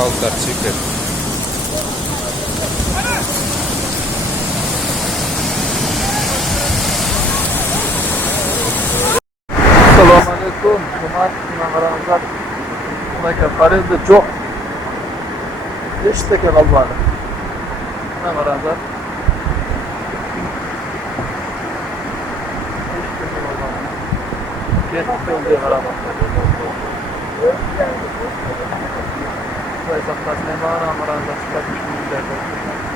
balıklar çeker. Assalamualaikum, jemaat aramızda mereka Paris'de çok işte kebap var. Ne var aramızda? İşte kebap var. Geçti oluyor aramızda. Bu hesapta ne var aramızda? Çıkartmış bir yerde.